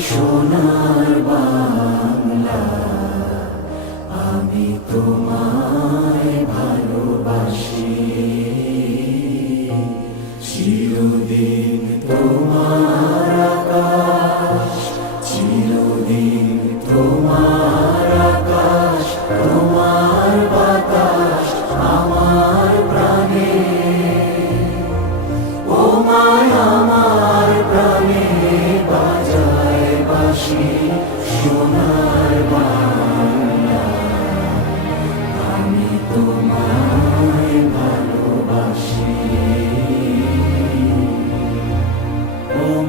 সোনার বাংলা আমি তোমায়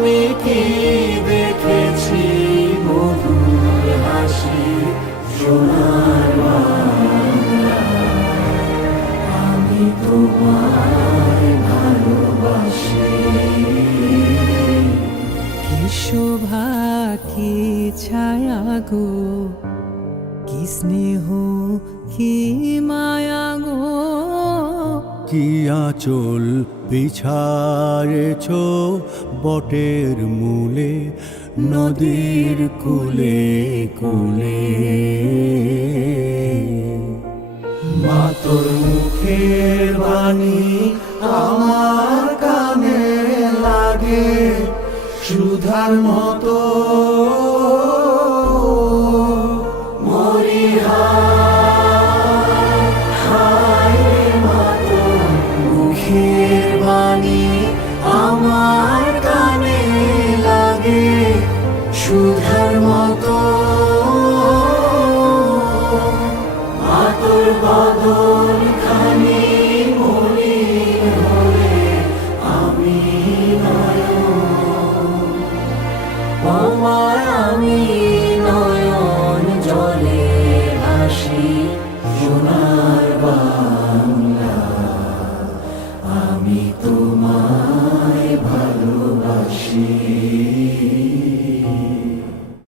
আমি কি দেখেছি মধুর হাসি? সোনার আমি তোমায় ভালোবাসি। কি শোভা, কি ছায়া গো? কি স্নেহ, কি কি আঁচল বিছারেছ বটের মূলে, নদীর কুলে কুলে? মা তোর মুখের বাণী আমার কানে লাগে, সুধার মতো তোমার আমি